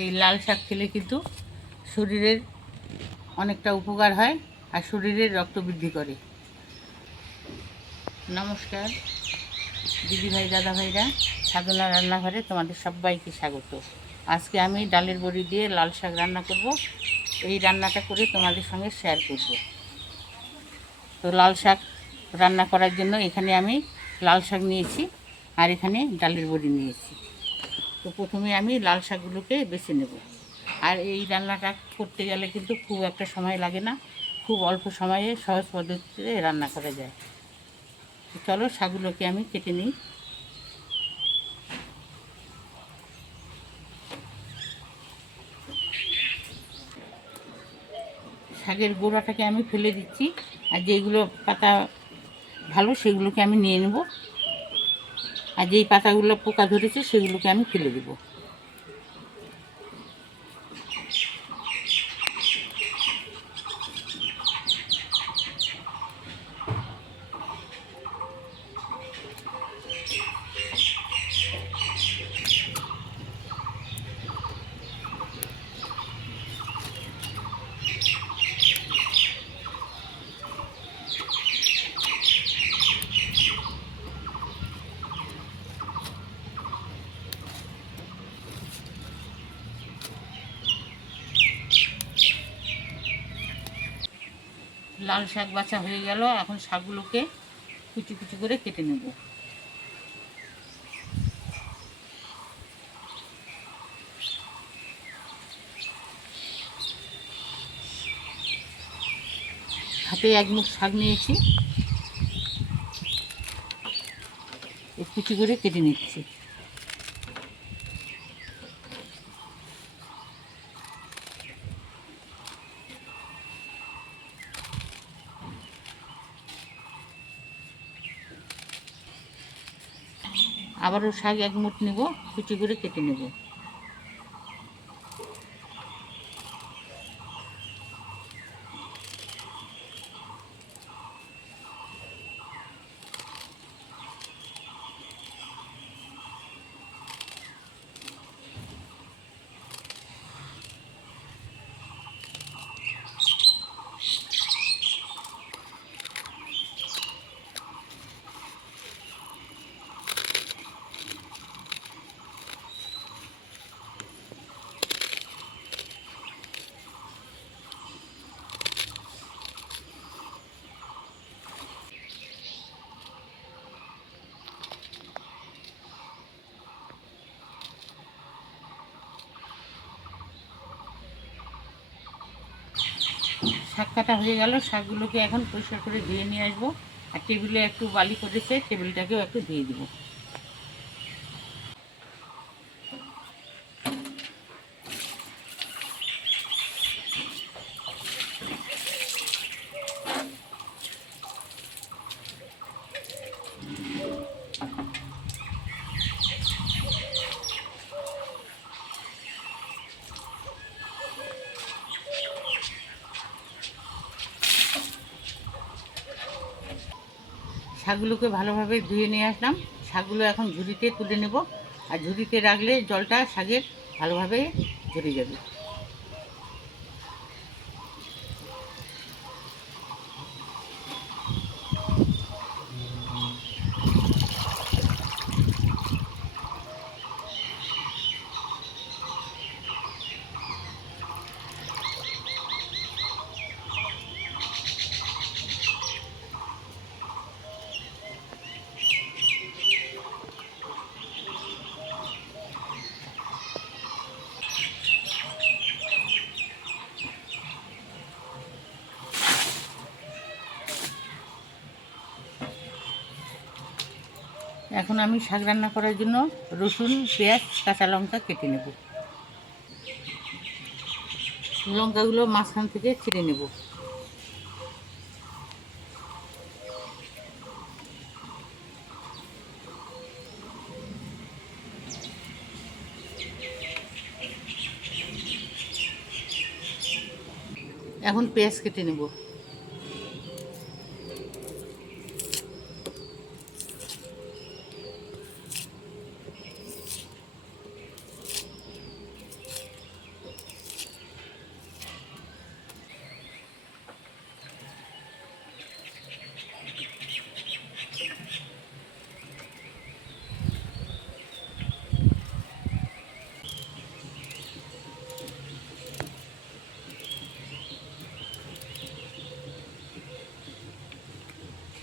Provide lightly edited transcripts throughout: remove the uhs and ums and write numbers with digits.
এই লাল শাক খেলে কিন্তু শরীরের অনেকটা উপকার হয় আর শরীরের রক্ত বৃদ্ধি করে। নমস্কার দিদিভাই দাদাভাইরা, সাধনা রান্নাঘরে তোমাদের সবাইকে স্বাগত। আজকে আমি ডালের বড়ি দিয়ে লাল শাক রান্না করব। এই রান্নাটা করে তোমাদের সঙ্গে শেয়ার করব। তো লাল শাক রান্না করার জন্য এখানে আমি লাল শাক নিয়েছি আর এখানে ডালের বড়ি নিয়েছি। তো প্রথমে আমি লাল শাকগুলোকে বেছে নেব। আর এই রান্নাটা করতে গেলে কিন্তু খুব একটা সময় লাগে না, খুব অল্প সময়ে সহজ পদ্ধতিতে রান্না করা যায়। তো চলো শাকগুলোকে আমি কেটে নিই। শাকের গোড়াটাকে আমি ফেলে দিচ্ছি, আর যেগুলো পাতা ভালো সেগুলোকে আমি নিয়ে নেব, আর যেই পাতাগুলো পোকা ধরেছে সেগুলোকে আমি ফেলে দেবো। লাল শাক বাছা হয়ে গেল, এখন শাকগুলোকে কুচি কুচি করে কেটে নেব। হাতে এক মুঠ শাক নিয়েছি, কুচি করে কেটে নিচ্ছি। আবারও শাক এক মুঠ নেব, কুচি করে কেটে নেব। শাক কাটা হয়ে গেল, শাকগুলোকে এখন পরিষ্কার করে ধুয়ে নিয়ে আসবো। আর টেবিলে একটু বালি করেছে, টেবিলটাকেও একটু ধুয়ে দেবো। শাকগুলোকে ভালোভাবে ধুয়ে নিয়ে আসলাম। শাকগুলো এখন ঝুড়িতে তুলে নেব, আর ঝুড়িতে রাখলে জলটা শাকের ভালোভাবে ঝরে যাবে। এখন আমি শাক রান্না করার জন্য রসুন, পেঁয়াজ, কাঁচা লঙ্কা কেটে নেব। লঙ্কাগুলো মাঝখান থেকে ছিঁড়ে নেব। এখন পেঁয়াজ কেটে নেব।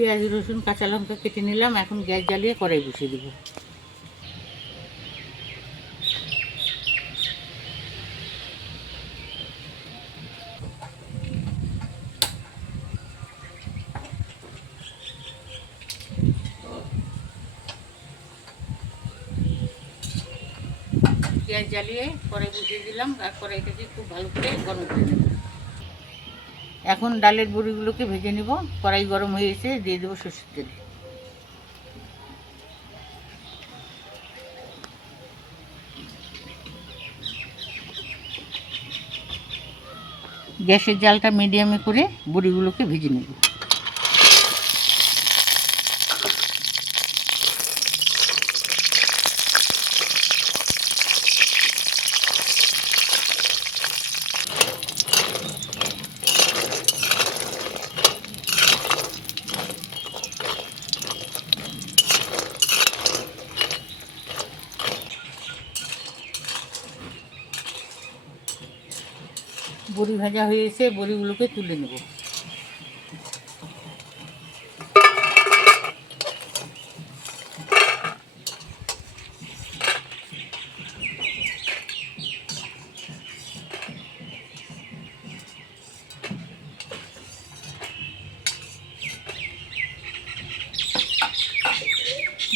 পেঁয়াজ রসুন কাঁচা লঙ্কা কেটে নিলাম। এখন গ্যাস জ্বালিয়ে কড়াই বসিয়ে দেবো। গ্যাস জ্বালিয়ে কড়াই বসিয়ে দিলাম আর কড়াইটাকে খুব ভালো করে গরম করে নেব। এখন ডালের বড়িগুলোকে ভেজে নিব। কড়াই গরম হয়ে এসে দিয়ে দেবো সরষের তেল। গ্যাসের জালটা মিডিয়ামে করে বড়িগুলোকে ভেজে নেব। বড়ি ভাজা হয়ে এসে বড়িগুলোকে তুলে নেব।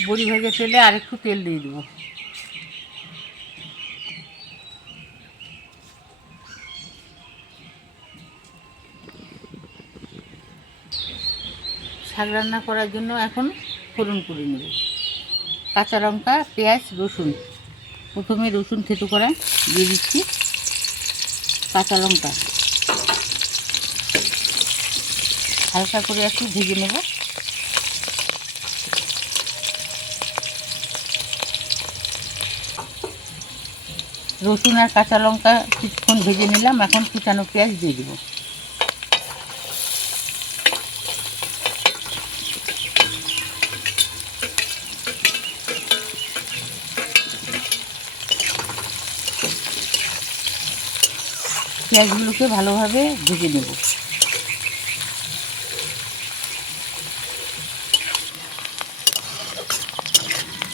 বড়ি ভাজা তেলে আর একটু তেল দিয়ে দেবো। শাক রান্না করার জন্য এখন ফোড়ন করে নেব। কাঁচা লঙ্কা, পেঁয়াজ, রসুন। প্রথমে রসুন থেতো করা দিয়ে দিচ্ছি। কাঁচা লঙ্কা হালকা করে একটু ভেজে নেব। রসুন আর কাঁচা লঙ্কা কিছুক্ষণ ভেজে নিলাম। এখন কুচানো পেঁয়াজ দিয়ে দেবো। পেঁয়াজগুলোকে ভালোভাবে ভেজে নেব।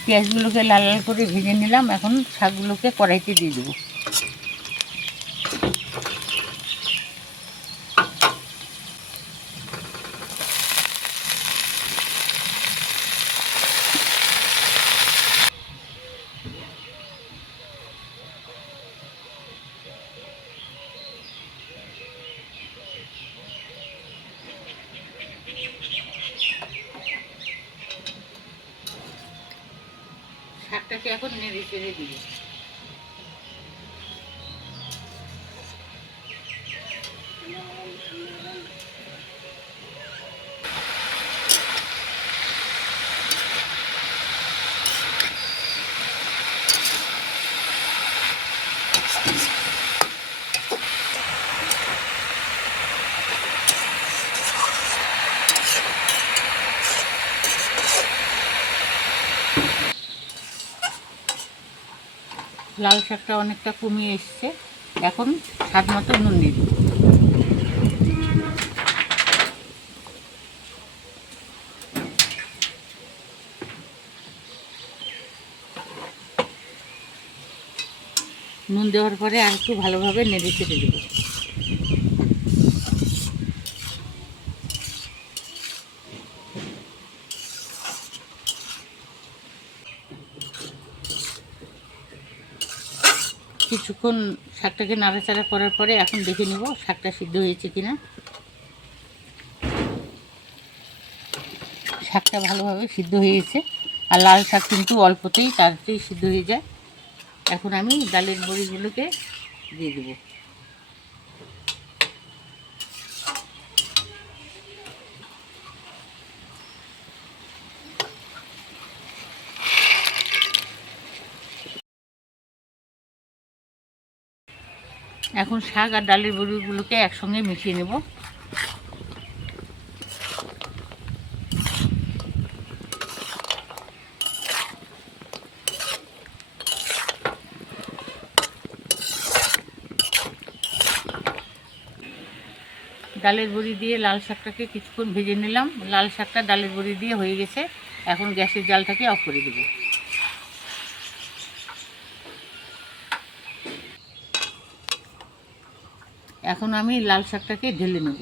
পেঁয়াজগুলোকে লাল লাল করে ভেজে নিলাম। এখন শাকগুলোকে কড়াইতে দিয়ে দেবো। শাকটাকে এখন নেড়ে চেড়ে দিব। লাল শাকটা অনেকটা কমিয়ে এসছে। এখন স্বাদ মতো নুন দিয়ে দেব। নুন দেওয়ার পরে আর একটু ভালোভাবে নেড়ে চেড়ে দেব। কিছুক্ষণ শাকটাকে নাড়াচাড়া করার পরে এখন দেখে নেব শাকটা সিদ্ধ হয়েছে কিনা। শাকটা ভালোভাবে সিদ্ধ হয়েছে। আর লাল শাক কিন্তু অল্পতেই তাড়াতাড়ি সিদ্ধ হয়ে যায়। এখন আমি ডালের বড়িগুলোকে দিয়ে দেবো। এখন শাক আর ডালের বড়িগুলোকে একসঙ্গে মিশিয়ে নেব। ডালের বড়ি দিয়ে লাল শাকটাকে কিছুক্ষণ ভেজে নিলাম। লাল শাকটা ডালের বড়ি দিয়ে হয়ে গেছে। এখন গ্যাসের জালটাকে অফ করে দেব। এখন আমি লাল শাকটাকে ঢেলে নেব।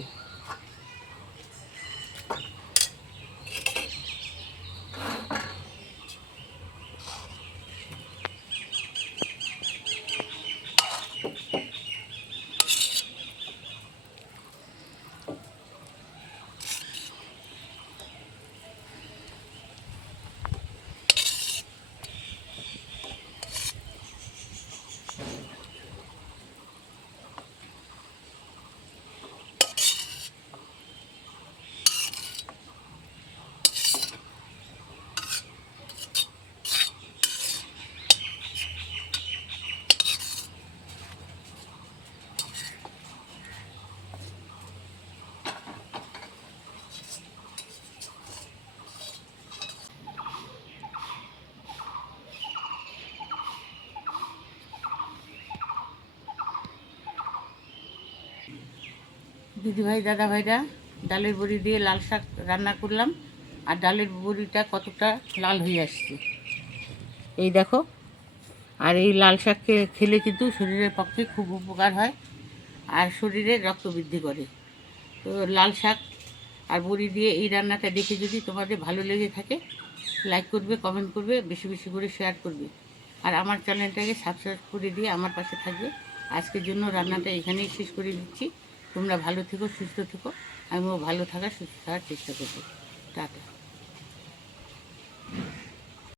দিদিভাই দাদাভাইরা, ডালের বড়ি দিয়ে লাল শাক রান্না করলাম। আর ডালের বড়িটা কতটা লাল হয়ে আসছে এই দেখো। আর এই লাল শাক খেলে কিন্তু শরীরের পক্ষে খুব উপকার হয় আর শরীরে রক্ত বৃদ্ধি করে। তো লাল শাক আর বড়ি দিয়ে এই রান্নাটা দেখে যদি তোমাদের ভালো লেগে থাকে, লাইক করবে, কমেন্ট করবে, বেশি বেশি করে শেয়ার করবে। আর আমার চ্যানেলটাকে সাবস্ক্রাইব করে দিয়ে আমার পাশে থাকবে। আজকের জন্য রান্নাটা এখানেই শেষ করে দিচ্ছি। তোমরা ভালো থেকো, সুস্থ থেকো। আমিও ভালো থাকার, সুস্থ থাকার চেষ্টা করবো। টাটা।